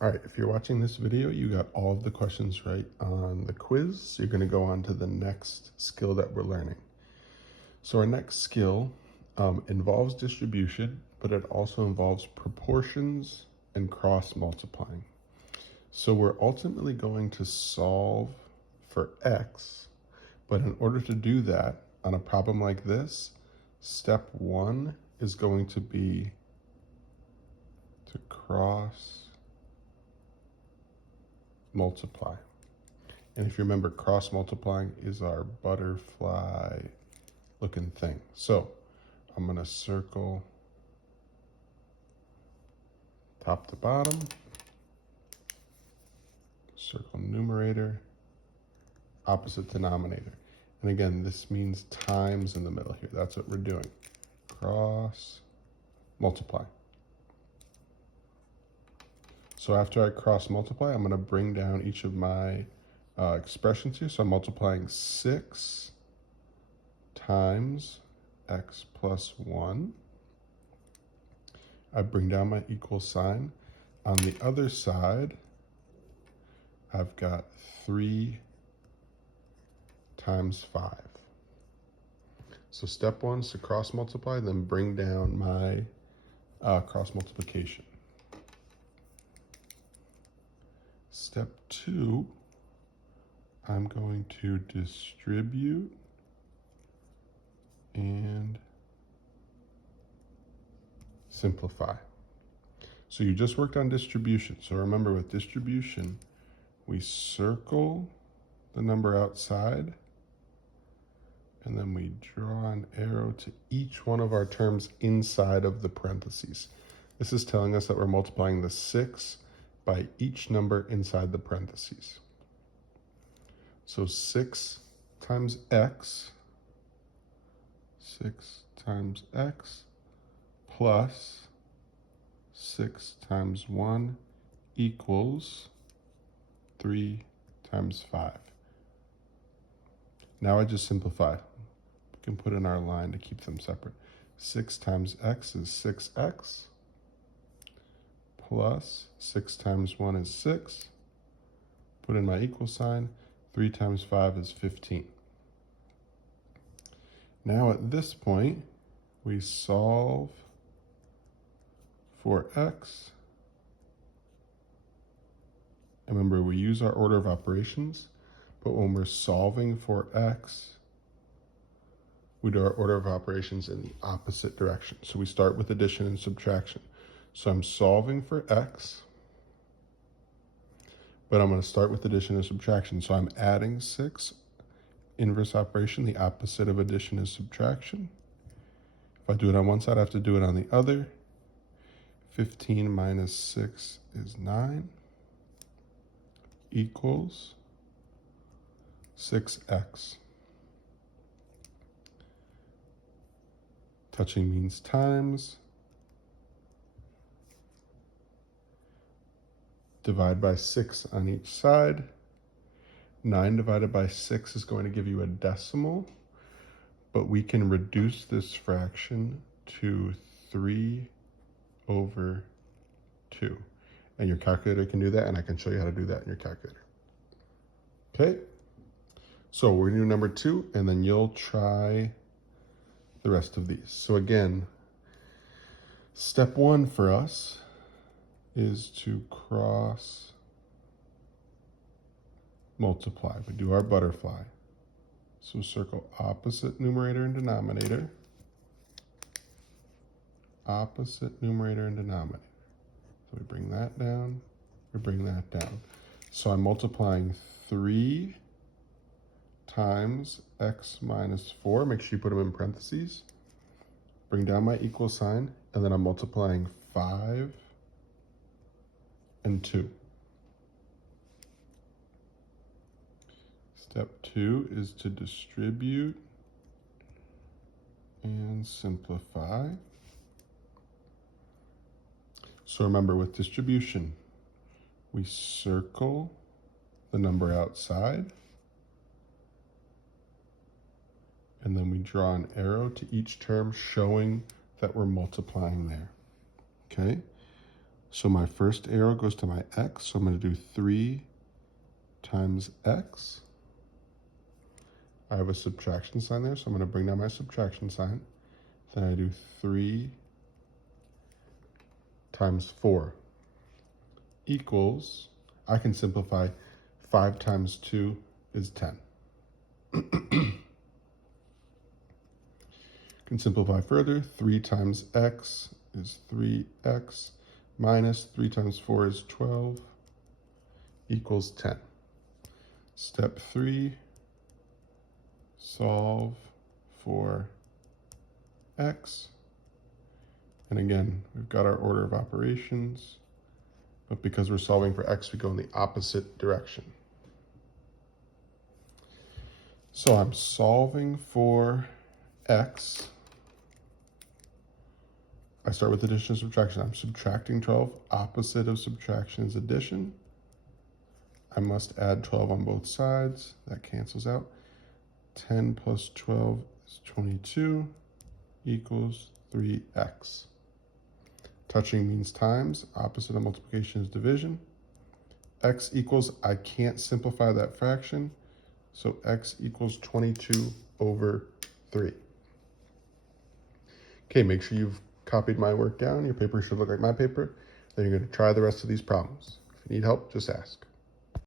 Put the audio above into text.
All right, if you're watching this video, you got all of the questions right on the quiz. You're gonna go on to the next skill that we're learning. So our next skill involves distribution, but it also involves proportions and cross multiplying. So we're ultimately going to solve for x, but in order to do that on a problem like this, step one is going to be to cross multiply. And if you remember, cross multiplying is our butterfly looking thing. So I'm gonna circle top to bottom, circle numerator, opposite denominator. And again, this means times in the middle here. That's what we're doing. Cross multiply. So after I cross multiply, I'm gonna bring down each of my expressions here. So I'm multiplying 6 times x plus 1. I bring down my equal sign. On the other side, I've got 3 times 5. So step one is to cross multiply, then bring down my cross multiplication. Step two, I'm going to distribute and simplify. So you just worked on distribution. So remember, with distribution, we circle the number outside, and then we draw an arrow to each one of our terms inside of the parentheses. This is telling us that we're multiplying the 6 by each number inside the parentheses. So 6 times x, 6 times x, plus 6 times 1 equals 3 times 5. Now I just simplify. We can put in our line to keep them separate. 6 times x is 6x, plus 6 times 1 is 6. Put in my equal sign. 3 times 5 is 15. Now at this point, we solve for x. Remember, we use our order of operations, but when we're solving for x, we do our order of operations in the opposite direction. So we start with addition and subtraction. So I'm solving for x, but I'm going to start with addition and subtraction. So I'm adding 6, inverse operation, the opposite of addition is subtraction. If I do it on one side, I have to do it on the other. 15 minus 6 is 9, equals 6x. Touching means times. Divide by 6 on each side. 9 divided by 6 is going to give you a decimal, but we can reduce this fraction to 3 over 2. And your calculator can do that, and I can show you how to do that in your calculator. Okay, so we're gonna do number 2, and then you'll try the rest of these. So again, step 1 for us is to cross multiply. We do our butterfly. So circle opposite numerator and denominator. Opposite numerator and denominator. So we bring that down, we bring that down. So I'm multiplying 3 times x minus 4. Make sure you put them in parentheses. Bring down my equal sign, and then I'm multiplying 5 and 2. Step 2 is to distribute and simplify. So remember, with distribution, we circle the number outside, and then we draw an arrow to each term showing that we're multiplying there. Okay? So my first arrow goes to my x, so I'm going to do 3 times x. I have a subtraction sign there, so I'm going to bring down my subtraction sign. Then I do 3 times 4 equals, I can simplify, 5 times 2 is 10. Can simplify further. 3 times x is 3x minus 3 times 4 is 12 equals 10. Step 3, solve for x. And again, we've got our order of operations, but because we're solving for x, we go in the opposite direction. So I'm solving for x. I start with addition and subtraction. I'm subtracting 12. Opposite of subtraction is addition. I must add 12 on both sides. That cancels out. 10 plus 12 is 22 equals 3x. Touching means times. Opposite of multiplication is division. X equals, I can't simplify that fraction, so x equals 22 over 3. Okay, make sure you've copied my work down. Your paper should look like my paper. Then you're going to try the rest of these problems. If you need help, just ask.